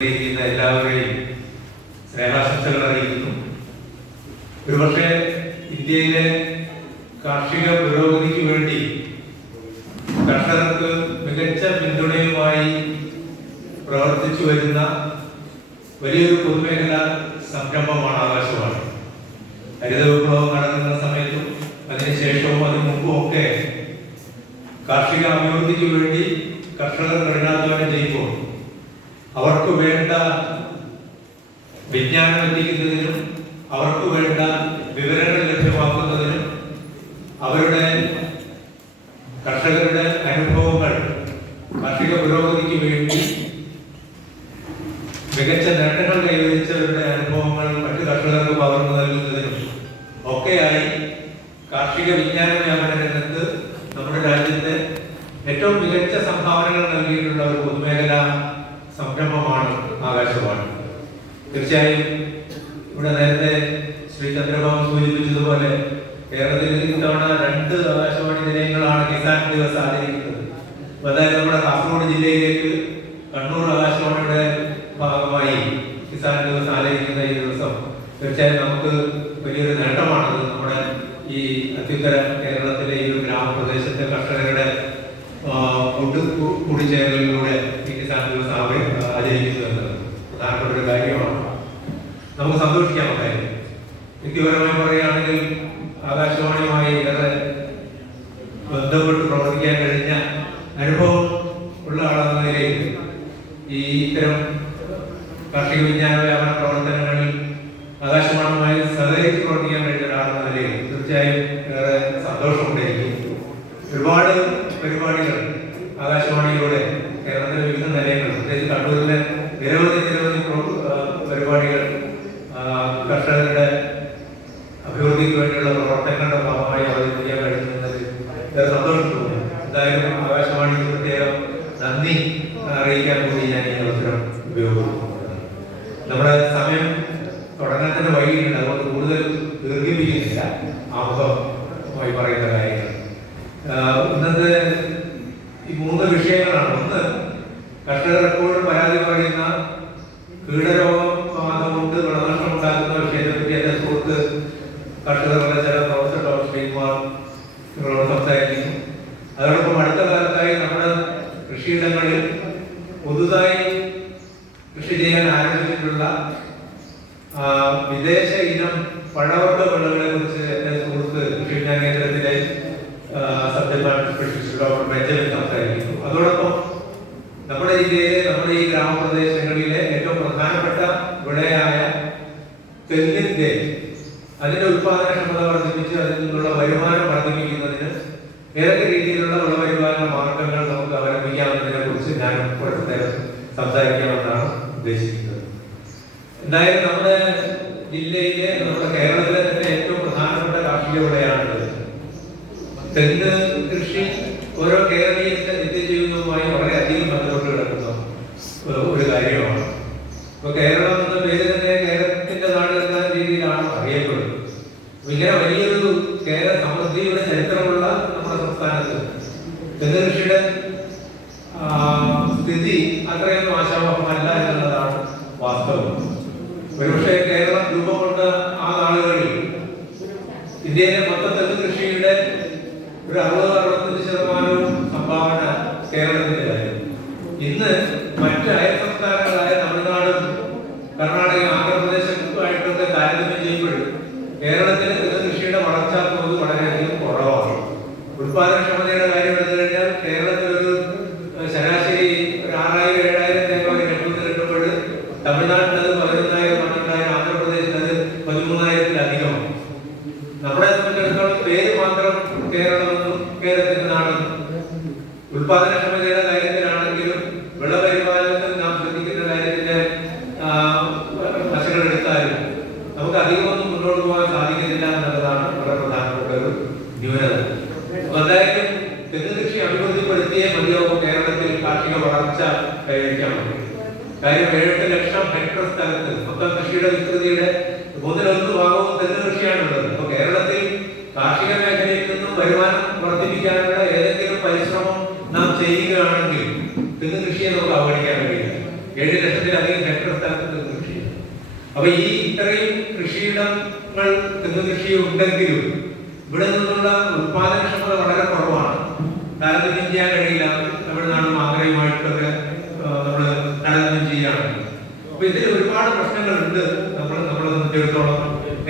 ചെയ്യുന്ന എല്ലാവരെയും സ്നേഹാശംസകൾ അറിയിക്കുന്നു. ഒരുപക്ഷെ ഇന്ത്യയിലെ കാർഷിക പുരോഗതിക്ക് വേണ്ടി കർഷകർക്ക് മികച്ച പിന്തുണയുമായി പ്രവർത്തിച്ചു വരുന്ന വലിയൊരു പൊതുമേഖല സംരംഭമാണ് ആകാശവാണി. ഹരിത വിപ്ലവം നടക്കുന്ന സമയത്തും അതിനുശേഷവും അതിനു മുമ്പും ഒക്കെ കാർഷിക അഭിവൃദ്ധിക്ക് വേണ്ടി കർഷകർ കഠിനാധ്വാനം അവർക്ക് വേണ്ട വിജ്ഞാനം എത്തിക്കുന്നതിനും അവർക്ക് വേണ്ട വിവരങ്ങൾ തീർച്ചയായും ഇവിടെ നേരത്തെ ശ്രീ ചന്ദ്രബാബു സൂചിപ്പിച്ചതുപോലെ കേരളത്തിൽ ഇത്തവണ രണ്ട് ആകാശവാണി നിലയങ്ങളാണ് കിസാൻ ദിവസ് ആചരിക്കുന്നത് അതായത് നമ്മുടെ കാസർഗോഡ് ജില്ലയിലേക്ക് കണ്ണൂർ ആകാശവാണിയുടെ ഭാഗമായി കിസാൻ ദിവസ് ആചരിക്കുന്ന ഈ ദിവസം തീർച്ചയായും നമുക്ക് വലിയൊരു നേട്ടമാണത്. നമ്മുടെ ഈ അത്യുത്തര കേരളത്തിലെ ഈ ഒരു ഗ്രാമപ്രദേശത്തെ കർഷകരുടെ ആ, കൂട്ട് കൂ- കൂടിച്ചേരലിലൂടെ ഈ കിസാൻ ദിവസം ആവ- ആചരിക്കുന്നു എന്നത് പ്രധാനപ്പെട്ട ഒരു കാര്യമാണ് നമുക്ക് സന്തോഷിക്കാൻ കാര്യം വ്യക്തിപരമായി പറയുകയാണെങ്കിൽ ആകാശവാണിയുമായി ഏറെ ബന്ധപ്പെട്ട് പ്രവർത്തിക്കാൻ കഴിഞ്ഞ അനുഭവം ഉള്ള ആളെന്ന നിലയിൽ ഈ ഇത്തരം കാർഷിക വിജ്ഞാന വ്യാപന പ്രവർത്തനങ്ങളിൽ ആകാശവാണിയുമായി സഹകരിച്ച് പ്രവർത്തിക്കാൻ കഴിഞ്ഞ ഒരാളെന്ന നിലയിൽ തീർച്ചയായും ഏറെ സന്തോഷമുണ്ടായിരിക്കും ഒരുപാട് പരിപാടികൾ ആകാശവാണിയിലൂടെ കേരളത്തിലെ വിവിധ നിലയങ്ങൾ പ്രത്യേകിച്ച് കണ്ണൂരിലെ നിരവധി നിരവധി പ്രോ- ആ, പരിപാടികൾ ആ, കർഷകരുടെ കർഷകരുടെ ചില പ്രൊഫസർ ഡോക്ടർ ശ്രീകുമാർ നിങ്ങളോട് സംസാരിക്കുന്നു അതോടൊപ്പം അടുത്ത കാലത്തായി നമ്മുടെ കൃഷിയിടങ്ങളിൽ പുതുതായി കൃഷി ചെയ്യാൻ ആരംഭിച്ചിട്ടുള്ള ആ, വിദേശ ഇനം പഴവർഗ വിളകളെ കുറിച്ച് എന്റെ സുഹൃത്ത് കൃഷി വിജ്ഞാന കേന്ദ്രത്തിലെ subject matter specialist doctor Benjamin സംസാരിക്കുന്നു അതോടൊപ്പം നമ്മുടെ ജില്ലയിലെ നമ്മുടെ ഈ ഗ്രാമപ്രദേശങ്ങളിലെ ഏറ്റവും പ്രധാനപ്പെട്ട വിളയായ തെങ്ങിന്റെ അതിന്റെ ഉത്പാദനക്ഷമത വർദ്ധിപ്പിച്ച് അതിൽ നിന്നുള്ള വരുമാനം വർദ്ധിപ്പിക്കുന്നതിന് ഏതൊക്കെ രീതിയിലുള്ള വിളപരിപാലന മാർഗങ്ങൾ നമുക്ക് അവലംബിക്കാമെന്നതിനെ കുറിച്ച് ഞാൻ നേരം സംസാരിക്കാമെന്നാണ് ഉദ്ദേശിക്കുന്നത്. എന്തായാലും നമ്മുടെ ജില്ലയിലെ നമ്മുടെ കേരളത്തിലെ തന്നെ ഏറ്റവും പ്രധാനപ്പെട്ട കാർഷിക വിളയാണിത് തെങ്ങ് കൃഷി ഓരോ കേരളീയന്റെ നിത്യജീവിതവുമായി വളരെയധികം ബന്ധപ്പെട്ട് കിടക്കുന്ന ഒരു- ഒരു കാര്യമാണ് ഇപ്പൊ കേരളം എന്ന പേര് തന്നെ കേരളത്തിന്റെ നാട് എന്ന രീതിയിലാണ് അറിയപ്പെടുന്നത് അപ്പൊ ഇങ്ങനെ വലിയൊരു കേരള സമൃദ്ധിയുടെ ചരിത്രമുള്ള നമ്മുടെ സംസ്ഥാനത്ത്. തെങ്ങ് കൃഷിയുടെ ആ, സ്ഥിതി അത്രയൊന്നും ആശാവഹമല്ല എന്നുള്ളതാണ് വാസ്തവം. ഒരുപക്ഷെ കേരളം രൂപം കൊണ്ട ആ നാളുകളിൽ ഇന്ത്യയിലെ മൊത്തം തെങ്ങ് കൃഷിയുടെ ഒരു അറുപത് അറുപത്തഞ്ച് ശതമാനവും സംഭാവന കേരളത്തിന്റെതായിരുന്നു ഇന്ന് മറ്റ് അയൽ സംസ്ഥാനങ്ങളായ തമിഴ്നാടും കർണാടക ആന്ധ്രാപ്രദേശുമായിട്ടൊക്കെ താരതമ്യം ചെയ്യുമ്പോൾ കേരളത്തിലെ തെങ്ങ് കൃഷിയുടെ വളർച്ചാ തോത് വളരെയധികം കുറവാണ് ഉത്പാദനക്ഷമതയുടെ കാര്യം എടുത്തു കഴിഞ്ഞാൽ കേരളത്തിൽ ഒരു ഏഹ്, ശരാശരി ഒരു ആറായിരം ഏഴായിരം തേങ്ങ കിട്ടുന്നത് കിട്ടുമ്പോൾ തമിഴ്നാട്ടിൽ അത് പതിനൊന്നായിരം പന്ത്രണ്ടായിരം ആന്ധ്രാപ്രദേശിൽ അത് പതിമൂന്നായിരത്തിലധികമാണ് നമ്മളെ സംബന്ധിച്ചിടത്തോളം പേര് മാത്രം കേരളമെന്നും കേരളത്തിന്റെ നാടെന്നും ഉത്പാദനക്ഷമതയുടെ കാര്യത്തിലാണെങ്കിലും വിളപരിപാലനത്തിൽ നാം ശ്രദ്ധിക്കുന്ന കാര്യത്തിന്റെ ആ, വശങ്ങൾ എടുത്താലും നമുക്ക് അധികമൊന്നും മുന്നോട്ട് പോകാൻ സാധിക്കുന്നില്ല എന്നുള്ളതാണ് വളരെ പ്രധാനപ്പെട്ട ഒരു ന്യൂനത അപ്പൊ എന്തായാലും തെങ്ങ് കൃഷി അഭിവൃദ്ധിപ്പെടുത്തിയേ മതിയാവും കേരളത്തിൽ കാർഷിക വളർച്ച കൈവരിക്കാൻ കാര്യം ഏഴെട്ട് ലക്ഷം ഹെക്ടർ സ്ഥലത്ത് മൊത്തം കൃഷിയുടെ വിസ്തൃതിയുടെ മൂന്നിലൊന്ന് ഭാഗവും തെങ്ങ് കൃഷിയാണുള്ളത് അപ്പൊ കേരളത്തിൽ കാർഷിക മേഖലയിൽ നിന്നും വരുമാനം വർദ്ധിപ്പിക്കാനുള്ള ഏതെങ്കിലും പരിശ്രമം നാം ചെയ്യുകയാണെങ്കിൽ തെങ്ങ് കൃഷിയെ നമുക്ക് അവഗണിക്കാൻ കഴിയില്ല. ഏഴ് ലക്ഷത്തിലധികം അപ്പൊ ഈ ഇത്രയും കൃഷിയിടങ്ങൾ തെങ്ങ് കൃഷി ഉണ്ടെങ്കിലും ഇവിടെ നിന്നുള്ള കുറവാണ് താരതമ്യം ചെയ്യാൻ കഴിയില്ല. തമിഴ്നാട് ആഗ്രഹമായിട്ടൊക്കെ നമ്മൾ താരതമ്യം ചെയ്യുകയാണെങ്കിൽ അപ്പൊ ഇതിൽ ഒരുപാട് പ്രശ്നങ്ങളുണ്ട്. നമ്മൾ നമ്മളെ സംബന്ധിച്ചിടത്തോളം.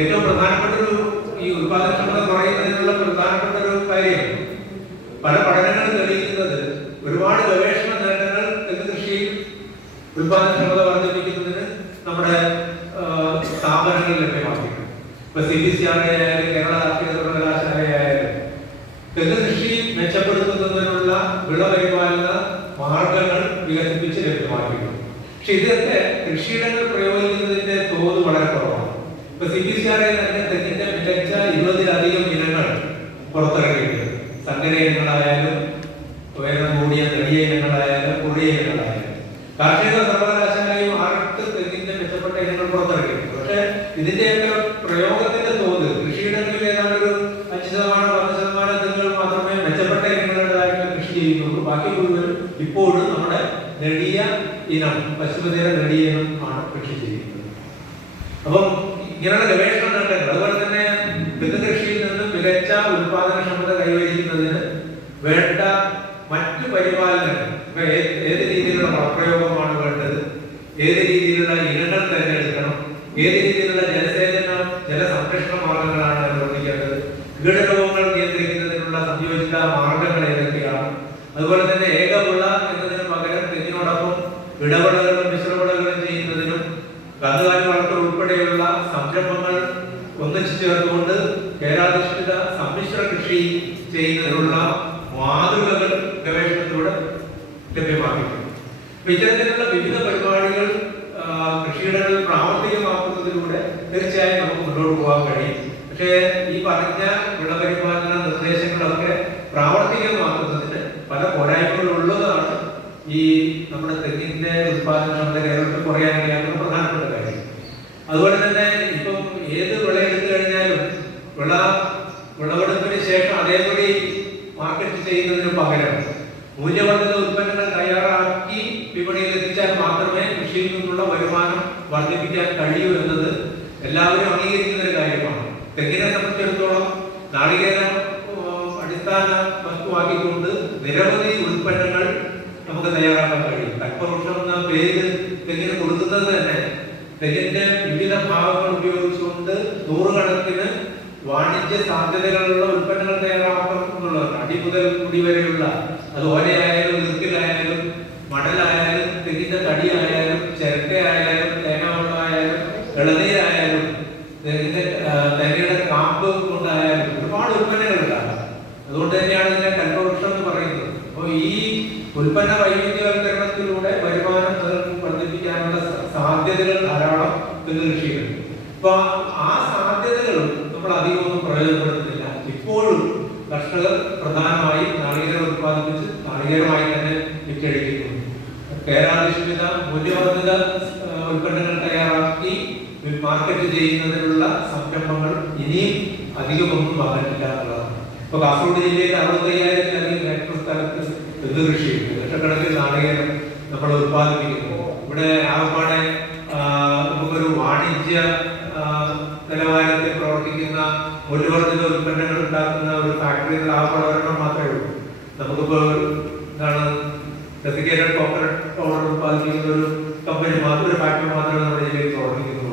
ഏറ്റവും പ്രധാനപ്പെട്ട ഒരു ഈ ഉത്പാദനക്ഷമത കുറയുന്നതിനുള്ള പ്രധാനപ്പെട്ട ഒരു കാര്യം. പല പഠനങ്ങളും തെളിയിക്കുന്നത് ഒരുപാട് ഗവേഷണ നേട്ടങ്ങൾ തെങ്ങ് കൃഷിയിൽ ഉത്പാദനക്ഷമത വർദ്ധിപ്പിക്കുന്നതിന് നമ്മുടെ സ്ഥാപനങ്ങളിൽ ലഭ്യമാക്കിയിട്ടുണ്ട്. ഇപ്പൊ സി ബി സി ആർ ആയാലും കേരള കാർഷിക സർവകലാശാലയായാലും തെങ്ങ് കൃഷി വിളപരിപാലന മാർഗങ്ങൾ വികസിപ്പിച്ച് ലഭ്യമാക്കിയിട്ടുണ്ട്. പക്ഷെ ഇതൊക്കെ കൃഷിയിടങ്ങൾ പ്രയോഗിക്കുന്നതിന്റെ തോത് വളരെ കുറവാണ്. ഇപ്പൊ സി ബി സി ആർ തന്നെ തെങ്ങിന്റെ മികച്ച ഇരുപതിലധികം ഇനങ്ങൾ പുറത്തിറക്കിയിട്ടുണ്ട് സങ്കര ഇനങ്ങളായാലും ഉയരം കൂടിയ നെടിയ ഇനങ്ങളായാലും കൂടിയ ഇനങ്ങളായാലും കാർഷിക സർവകലാശാലയും ആറെട്ട് തെങ്ങിന്റെ മെച്ചപ്പെട്ട ഇനങ്ങൾ പുറത്തിറക്കിയിട്ടുണ്ട് പക്ഷെ ഇതിന്റെയൊക്കെ പ്രയോഗത്തിന്റെ തോത് കൃഷിയിടങ്ങളിൽ ഏതാണ്ട് ഒരു അഞ്ച് ശതമാനം പത്ത് ശതമാനം തെങ്ങുകൾ മാത്രമേ മെച്ചപ്പെട്ട ഇനങ്ങളുടേതായിട്ടുള്ള കൃഷി ചെയ്യുന്നുള്ളൂ ബാക്കി മുഴുവൻ ഇപ്പോഴും നമ്മുടെ നെടിയ ഇനം പശുപതിയുടെ നെടിയ ഇനം ആണ് കൃഷി ചെയ്യുന്നത്. അപ്പം ഇങ്ങനെയുള്ള ഗവേഷണ നടക്കുന്നത് അതുപോലെ തന്നെ ഇടവിളകളും മിശ്രപടലുകളും ചെയ്യുന്നതിനും കന്നുകാലി വളർത്തൽ ഉൾപ്പെടെയുള്ള സംരംഭങ്ങൾ ഒന്നിച്ചു ചേർത്തുകൊണ്ട് കേരളാധിഷ്ഠിത സമ്മിശ്ര കൃഷി ചെയ്യുന്നതിനുള്ള മാതൃകകൾ ഗവേഷണത്തിലൂടെ ലഭ്യമാക്കിയിട്ടുണ്ട്. ഇത്തരത്തിലുള്ള വിവിധ പരിപാടികൾ കൃഷിയിടങ്ങളിൽ പ്രാവർത്തികമാക്കുന്നതിലൂടെ തീർച്ചയായും നമുക്ക് മുന്നോട്ട് പോകാൻ കഴിയും. പക്ഷേ ഈ പറഞ്ഞ വിളപരിപാലന നിർദ്ദേശങ്ങളൊക്കെ പ്രാവർത്തികമാക്കുന്നതിന് പല പോരായ്മകളുള്ളതാണ് ഈ നമ്മുടെ തെങ്ങിന്റെ ഉത്പാദനം നമ്മുടെ കേരളത്തിൽ കുറയാനൊക്കെയാണ് പ്രധാനപ്പെട്ട കാര്യം. അതുപോലെ തന്നെ ഇപ്പം ഏത് വിള എടുത്തു കഴിഞ്ഞാലും വിള വിളവെടുപ്പിന് ശേഷം അതേപടി മാർക്കറ്റ് ചെയ്യുന്നതിന് പകരം മൂല്യവർദ്ധിത ഉൽപ്പന്നങ്ങൾ തയ്യാറാക്കി വിപണിയിൽ എത്തിച്ചാൽ മാത്രമേ കൃഷിയിൽ നിന്നുള്ള വരുമാനം വർദ്ധിപ്പിക്കാൻ കഴിയൂ എന്നത് എല്ലാവരും അംഗീകരിക്കുന്ന ഒരു കാര്യമാണ്. തെങ്ങിനെ സംബന്ധിച്ചിടത്തോളം നാളികേര അടിസ്ഥാന വസ്തുവാക്കിക്കൊണ്ട് നിരവധി ഉൽപ്പന്നങ്ങൾ നമുക്ക് തയ്യാറാക്കാൻ കഴിയും. കൽപ്പവൃക്ഷം എന്ന പേര് തെങ്ങിന് കൊടുക്കുന്നത് തന്നെ തെങ്ങിന്റെ വിവിധ ഭാഗങ്ങൾ ഉപയോഗിച്ചുകൊണ്ട് നൂറുകണക്കിന് വാണിജ്യ സാധ്യതകളുള്ള ഉൽപ്പന്നങ്ങൾ തയ്യാറാക്കണം എന്നുള്ളതാണ്. അടി മുതൽ കുടി വരെയുള്ള അത് ഓലയായാലും ഇറുക്കിലായാലും മടലായാലും തെങ്ങിന്റെ തടിയായാലും ചിരട്ടയായാലും തേങ്ങാവെള്ളമായാലും ഇളനീരായാലും തെങ്ങിന്റെ തേങ്ങയുടെ കാമ്പ് കൊണ്ടായാലും ഒരുപാട് ഉൽപ്പന്നങ്ങൾ ഉണ്ടാകാം. അതുകൊണ്ട് തന്നെയാണ് ഇതിനെ കൽപ്പവൃക്ഷം എന്ന് പറയുന്നത്. അപ്പോൾ ഈ ഉൽപ്പന്ന വൈവിധ്യവൽക്കരണത്തിലൂടെ വരുമാനം വർദ്ധിപ്പിക്കാനുള്ള സാധ്യതകൾ ധാരാളം തെങ്ങ് കൃഷിയിലുണ്ട്. അപ്പൊ ആ സാധ്യതകളും നമ്മൾ അധികമൊന്നും പ്രയോജനപ്പെടുത്തുന്നില്ല. ഇപ്പോഴും കർഷകർ പ്രധാനമായി നാളികേരം ഉത്പാദിപ്പിച്ച് നാളികേരമായി തന്നെ വിറ്റഴിക്കുന്നു കേരളാധിഷ്ഠിത മൂല്യവർദ്ധിത ഉൽപ്പന്നങ്ങൾ തയ്യാറാക്കി മാർക്കറ്റ് ചെയ്യുന്നതിനുള്ള സംരംഭങ്ങൾ ഇനിയും അധികമൊന്നും വന്നിട്ടില്ല എന്നുള്ളതാണ്. ഇപ്പൊ കാസർഗോഡ് ജില്ലയിൽ അറുപത്തയ്യായിരത്തിലധികം ഹെക്ടർ കൃഷി ലക്ഷക്കണക്കിന് നാളികേരം നമ്മൾ ഉത്പാദിപ്പിക്കുന്നു. ഇവിടെ ആകപ്പാടെ നമുക്കൊരു വാണിജ്യ നിലവാരത്തിൽ പ്രവർത്തിക്കുന്ന മൂല്യവർദ്ധിത ഉൽപ്പന്നങ്ങൾ ഉണ്ടാക്കുന്ന ഒരു ഫാക്ടറിയിൽ ആകപ്പാടെ ഒരെണ്ണം മാത്രമേ ഉള്ളൂ. നമുക്കിപ്പോൾ എന്താണ് ഡെസിക്കേറ്റഡ് കോക്കനട്ട് പൗഡർ ഉത്പാദിപ്പിക്കുന്ന ഒരു കമ്പനി മാത്രം ഒരു ഫാക്ടറി മാത്രമേ നമ്മുടെ ജില്ലയിൽ പ്രവർത്തിക്കുന്നുള്ളൂ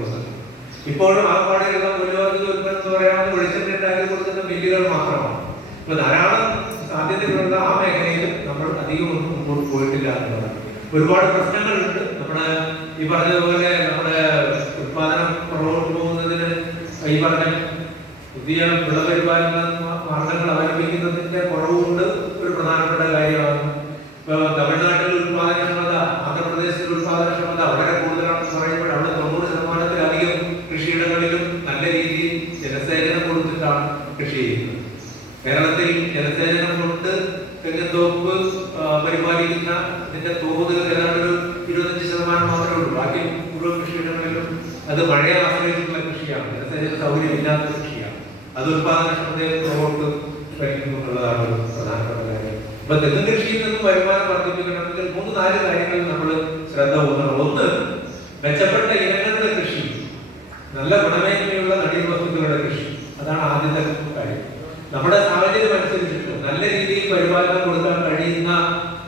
ഇപ്പോഴും ആകപ്പാടെ മൂല്യവർദ്ധിത ഉൽപ്പന്നം എന്ന് പറയാവുന്ന വെളിച്ചെണ്ണ ഉണ്ടാക്കി കൊടുക്കുന്ന മില്ലുകൾ മാത്രമാണ്. ഇപ്പൊ ധാരാളം സാധ്യതകളുള്ള ആ മേഖലയിൽ നമ്മൾ അധികം ഒന്നും മുമ്പോട്ട് പോയിട്ടില്ല എന്നുള്ളതാണ് ഒരുപാട് പ്രശ്നങ്ങളുണ്ട്. നമ്മുടെ ഈ പറഞ്ഞതുപോലെ പ്രളയം ആശ്രയിച്ചിട്ടുള്ള കൃഷിയാണ്. ജലസേചന സൗകര്യമില്ലാത്ത കൃഷിയാണ്. അത് ഉത്പാദനക്ഷമതയെ പുറകോട്ട് വയ്ക്കുന്നു പ്രധാനപ്പെട്ട കാര്യം. ഇപ്പൊ തെങ്ങ് കൃഷിയിൽ നിന്നും വരുമാനം വർദ്ധിപ്പിക്കണമെങ്കിൽ മൂന്ന് നാല് കാര്യങ്ങളിൽ നമ്മൾ ശ്രദ്ധ പോകുന്നുള്ളൂ ഒന്ന് മെച്ചപ്പെട്ട ഇനങ്ങളുടെ കൃഷി. നല്ല ഗുണമേന്മയുള്ള നടീവസ്തുക്കളുടെ കൃഷി. അതാണ് ആദ്യത്തെ കാര്യം. നമ്മുടെ സാഹചര്യം അനുസരിച്ചിട്ട് നല്ല രീതിയിൽ പരിപാലനം കൊടുക്കാൻ കഴിയുന്ന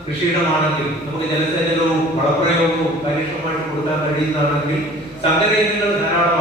കൃഷിയിടമാണെങ്കിൽ നമുക്ക് ജലസേചനവും വളപ്രയോഗവും കാര്യക്ഷമമായിട്ട് കൊടുക്കാൻ കഴിയുന്നതാണെങ്കിൽ సంగతి వేదికలో ధనవాడ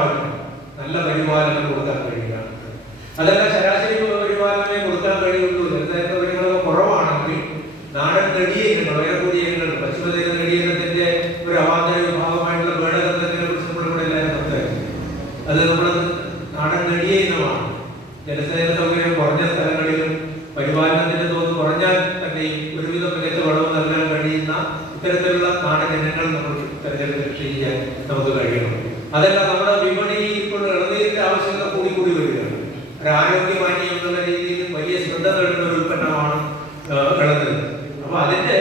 ഒരു എന്നുള്ള രീതിയിൽ വലിയ ശ്രദ്ധ നേടുന്ന ഒരു ഉൽപ്പന്നമാണ് കിടക്കുന്നത് അപ്പോൾ അപ്പൊ അതിന്റെ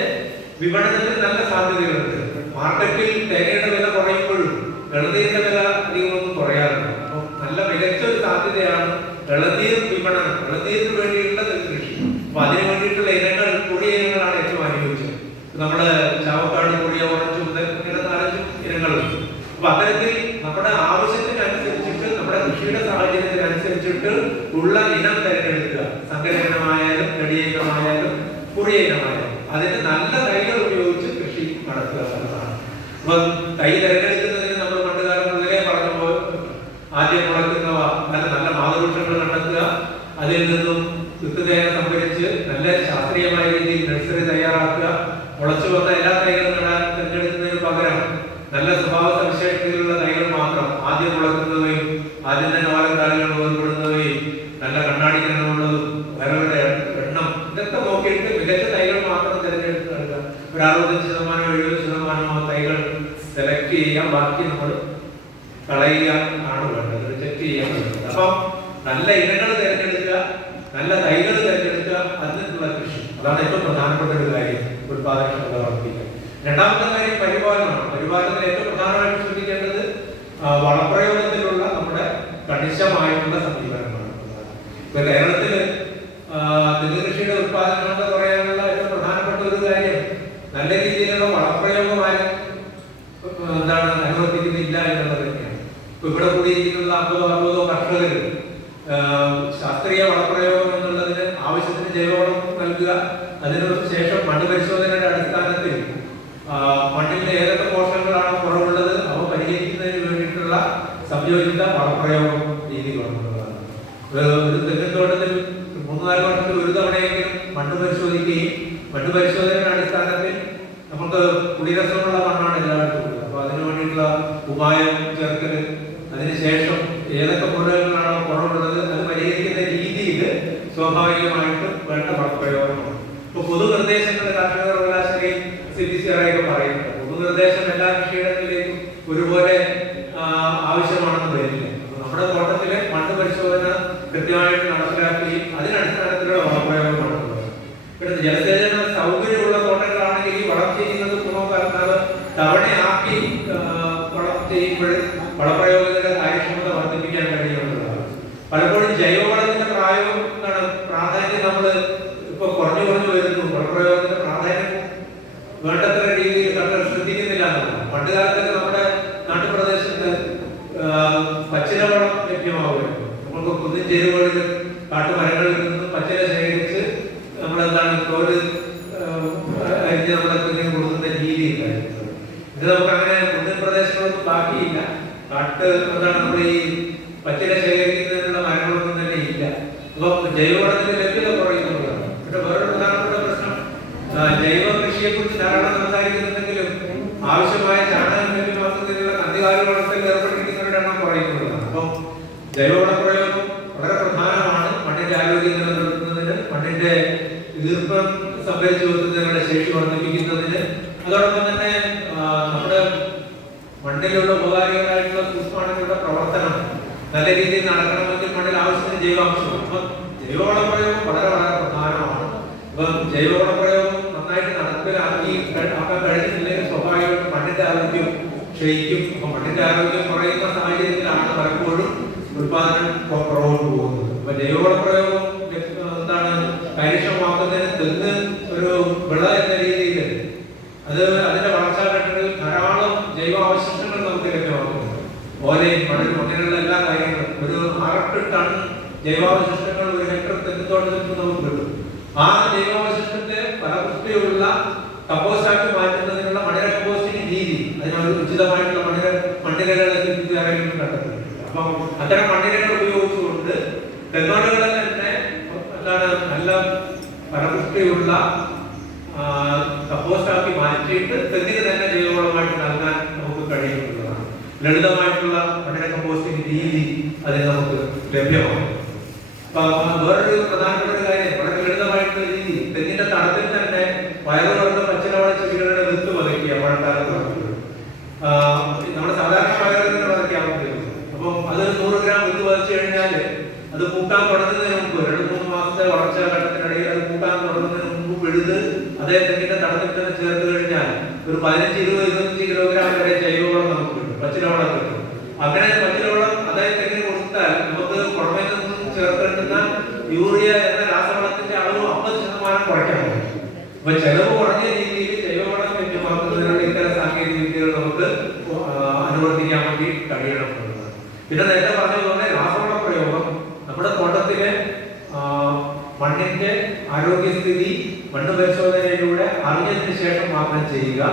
വിപണനത്തിൽ നല്ല സാധ്യതകളുണ്ട്. മാർക്കറ്റിൽ തേങ്ങയുടെ വില കുറയുമ്പോഴും ഇളനീരിന്റെ വില അധികമൊന്നും കുറയാറില്ല അപ്പൊ നല്ല മികച്ച ഒരു സാധ്യതയാണ് ഇളനീർ വിപണനം ഇളനീരിന് വേണ്ടിയുള്ള കൃഷി അപ്പൊ അതിന് വേണ്ടിയിട്ടുള്ള ഇനങ്ങൾ കുറിയ ഇനങ്ങളാണ് ഏറ്റവും അനുയോജ്യം നമ്മുടെ ചാവക്കാട് കുറിയ ഓറഞ്ച് മുതൽ ഇങ്ങനെ നാലഞ്ച് ഇനങ്ങളുണ്ട് അപ്പൊ അത്തരത്തിൽ നമ്മുടെ ആവശ്യത്തിനനുസരിച്ചിട്ട് നമ്മുടെ കൃഷിയുടെ സാഹചര്യത്തിനനുസരിച്ചിട്ട് ഉള്ള ഇനം തിരഞ്ഞെടുക്കുക. സങ്കരയിനമായാലും നെടിയിനമായാലും കുറിയ ഇനമായാലും അതിന് നല്ല തൈകൾ ഉപയോഗിച്ച് കൃഷി നടത്തുക എന്നതാണ് അപ്പൊ തൈ തിരഞ്ഞെടുക്കുന്നതിന് നമ്മൾ പണ്ടുകാലം മുതലേ പറഞ്ഞപ്പോൾ ആദ്യം മുളക്കുന്നവ നല്ല നല്ല മാതൃവൃക്ഷങ്ങൾ കണ്ടെത്തുക. അതിൽ നിന്നും വിത്തുതേങ്ങ സംഭരിച്ച് നല്ല ശാസ്ത്രീയമായ രീതിയിൽ നഴ്സറി തയ്യാറാക്കുക. മുളച്ചു വന്ന എല്ലാ തൈകളും നടാൻ തിരഞ്ഞെടുക്കുന്നതിന് പകരം നല്ല സ്വഭാവ സവിശേഷതകളുള്ള തൈകൾ മാത്രം ആദ്യം മുളക്കുന്നവയും ആദ്യം തന്നെ ഓലക്കാലുകൾ വേർപെടുന്നവയും നല്ല കണ്ണാടി കിരണമുള്ളതും വരവരുടെ എണ്ണം ഇതൊക്കെ നോക്കിയിട്ട് മികച്ച തൈകൾ മാത്രം തിരഞ്ഞെടുത്ത് നൽകുക ഒരു അറുപത്തഞ്ച് ശതമാനമോ എഴുപത് ശതമാനമോ തൈകൾ സെലക്ട് ചെയ്യാം ബാക്കി നമ്മൾ കളയുക ആണ് വേണ്ടത്. റിജക്ട് ചെയ്യാൻ വേണ്ടത്. അപ്പം നല്ല ഇനങ്ങൾ തിരഞ്ഞെടുക്കുക നല്ല തൈകൾ തിരഞ്ഞെടുക്കുക അതിനുള്ള കൃഷി അതാണ് ഏറ്റവും പ്രധാനപ്പെട്ട ഒരു കാര്യം ഉത്പാദനക്ഷമത വർദ്ധിക്കുക രണ്ടാമത്തെ കാര്യം പരിപാലനമാണ് പരിപാലനത്തിൽ ഏറ്റവും പ്രധാനമായിട്ട് ശ്രദ്ധിക്കേണ്ടത് ആ, വളപ്രയോഗത്തിലുള്ള നമ്മുടെ കണിശമായിട്ടുള്ള സമീപനമാണ് ഇപ്പൊ കേരളത്തിൽ ആ, നെൽകൃഷിയുടെ ഉത്പാദനക്ഷമത കുറയാനുള്ള ഏറ്റവും പ്രധാനപ്പെട്ട ഒരു കാര്യം നല്ല രീതിയിലുള്ള വളപ്രയോഗമായി എന്താണ് അനുവർത്തിക്കുന്നില്ല എന്നുള്ളത് തന്നെയാണ് ഇപ്പൊ ഇവിടെ കൂടിയിരിക്കുന്ന അമ്പതോ അറുപതോ കർഷകർ ശാസ്ത്രീയ വളപ്രയോഗം എന്നുള്ളതിന് ആവശ്യത്തിന് ജൈവവളം നൽകുക അതിനു ശേഷം മണ്ണ് പരിശോധനയുടെ അടിസ്ഥാനത്തിൽ മണ്ണിന്റെ ഏതൊക്കെ പോഷകങ്ങളാണ് കുറവുള്ളത് അവ പരിഹരിക്കുന്നതിന് വേണ്ടിയിട്ടുള്ള സംയോജിത വളപ്രയോഗം രീതി കൊണ്ടുള്ളതാണ് ഒരു തെങ്ങിൻ തോട്ടത്തിൽ മൂന്ന് നാല് വർഷത്തിൽ ഒരു തവണയെങ്കിലും മണ്ണ് പരിശോധിക്കുകയും മണ്ണ് പരിശോധനയുടെ അടിസ്ഥാനത്തിൽ നമുക്ക് കുടിരസമുള്ള മണ്ണാണ് അപ്പൊ അതിനു വേണ്ടിയിട്ടുള്ള ഉപായം ചേർക്കൽ. അതിനുശേഷം ഏതൊക്കെ മുരകളാണോ കുറവുള്ളത് അത് പരിഹരിക്കുന്ന രീതിയിൽ സ്വാഭാവികമായിട്ടും വേണ്ട പ്രയോഗമാണ് ഇപ്പൊ പൊതു നിർദ്ദേശങ്ങൾ കാർഷിക സർവകലാശാലയും സി ബി സി ഒക്കെ പറയുന്നുണ്ട്. പൊതു നിർദ്ദേശം എല്ലാ കൃഷിയിടങ്ങളിലേക്കും ഒരുപോലെ ആവശ്യമാണെന്ന് വരില്ല നമ്മുടെ തോട്ടത്തിലെ മണ്ണ് പരിശോധന കൃത്യമായിട്ട് നടപ്പിലാക്കുകയും അതിനടിസ്ഥാനത്തിലുള്ള വളപ്രയോഗം ജലസേചന recorded സംഭരിച്ചു ശേഷി വർദ്ധിപ്പിക്കുന്നതിന് അതോടൊപ്പം തന്നെ നമ്മുടെ മണ്ണിലുള്ള ഉപകാരികളായിട്ടുള്ള സൂക്ഷ്മാണുക്കളുടെ പ്രവർത്തനം നല്ല രീതിയിൽ നടക്കണമെങ്കിൽ മണ്ണിൽ ആവശ്യത്തിന് ജൈവാംശം. അപ്പൊ ജൈവവള പ്രയോഗം വളരെ വളരെ പ്രധാനമാണ്. ഇപ്പം ജൈവവള പ്രയോഗം നന്നായിട്ട് നടപ്പിലാക്കി ആക്കാൻ കഴിഞ്ഞിട്ടില്ലെങ്കിൽ സ്വാഭാവികമായിട്ടും മണ്ണിന്റെ ആരോഗ്യം ക്ഷയിക്കും. അപ്പൊ മണ്ണിന്റെ ആരോഗ്യം കുറയുന്ന സാഹചര്യത്തിലാണ് പലപ്പോഴും ഉത്പാദനം കൊ- കുറവോട്ട് പോകുന്നത് അപ്പൊ ജൈവവള പ്രയോഗം എന്താണ് കാര്യക്ഷമമാക്കുന്നതിന് തെങ്ങ് ഒരു വിള എന്ന രീതിയിൽ അത് അതിന്റെ വളർച്ചാ ഘട്ടങ്ങളിൽ ധാരാളം ജൈവാവശിഷ്ടങ്ങൾ നമുക്ക് ലഭ്യമാക്കുന്നുണ്ട് ഓലയും മണലും അങ്ങനെയുള്ള എല്ലാ കാര്യങ്ങളും. ഒരു ആറെട്ട് ടൺ ജൈവാവശിഷ്ടങ്ങൾ ഒരു ഹെക്ടർ തെങ്ങുതോട്ടത്തിൽ നിന്ന് നമുക്ക് കിട്ടും. ആ ജൈവാവശിഷ്ടത്തെ ഫലപുഷ്ടിയുള്ള കമ്പോസ്റ്റാക്കി മാറ്റുന്നതിനുള്ള മണിര കമ്പോസ്റ്റിംഗ് രീതി അതിനൊരു ഉചിതമായ അപ്പം അത്തരം മണ്ണിരകൾ ഉപയോഗിച്ചുകൊണ്ട് തെങ്ങോടുകളെ തന്നെ എന്താണ് നല്ല ഫലപുഷ്ടിയുള്ള കമ്പോസ്റ്റാക്കി മാറ്റിയിട്ട് തെങ്ങിന് തന്നെ ജൈവവളമായിട്ട് നൽകാൻ നമുക്ക് കഴിയുന്നതാണ്. ലളിതമായിട്ടുള്ള മണ്ണിര കമ്പോസ്റ്റിംഗ് രീതി അതിന് നമുക്ക് ലഭ്യമാണ് വേറൊരു പ്രധാനപ്പെട്ട ഒരു കാര്യം വളരെ ലളിതമായിട്ടുള്ള രീതി തെങ്ങിന്റെ തടത്തിൽ തന്നെ വയറു തുറന്ന പച്ചിലവള ചെടികളുടെ വിത്ത് പതയ്ക്കുക മഴക്കാലത്ത് നടത്തുന്നത് നമ്മുടെ സാധാരണ പയറുകൾ പതയ്ക്കാവുന്നതേ ഉള്ളൂ അപ്പം അത് നൂറ് ഗ്രാം വിത്ത് പതിച്ചു കഴിഞ്ഞാൽ അത് പൂക്കാൻ തുടങ്ങുന്നതിന് മുമ്പ് രണ്ട് മൂന്ന് മാസത്തെ വളർച്ചാ ഘട്ടത്തിനിടയിൽ അത് പൂക്കാൻ തുടങ്ങുന്നതിന് മുമ്പ് പിഴുത് അതേ തെങ്ങിന്റെ തടത്തിൽ തന്നെ ചേർത്ത് കഴിഞ്ഞാൽ ഒരു പതിനഞ്ച് ഇരുപത് ഇരുപത്തഞ്ച് കിലോഗ്രാം വരെ ജൈവവളം നമുക്ക് കിട്ടും പച്ചിലവളം കിട്ടും അങ്ങനെ പച്ചിലവളം അതേ തെങ്ങിന് കൊടുത്താൽ നമുക്ക് പുറമേ നിന്നും ചേർക്കേണ്ടുന്ന യൂറിയ എന്ന രാസവളത്തിന്റെ അളവ് അമ്പത് ശതമാനം കുറയ്ക്കാൻ പറ്റും അപ്പൊ ചെലവ് കുറഞ്ഞ രീതിയിൽ ജൈവവളം ലഭ്യമാക്കുന്നതിനുള്ള ഇത്തരം സാങ്കേതിക വിദ്യകൾ നമുക്ക് അനുവർത്തിക്കാൻ വേണ്ടി കഴിയണം. പിന്നെ നേരത്തെ പറഞ്ഞതുപോലെ രാസവള പ്രയോഗം നമ്മുടെ തോട്ടത്തിലെ മണ്ണിന്റെ ആരോഗ്യസ്ഥിതി മണ്ണ് പരിശോധനയിലൂടെ അറിഞ്ഞതിന് ശേഷം മാത്രം ചെയ്യുക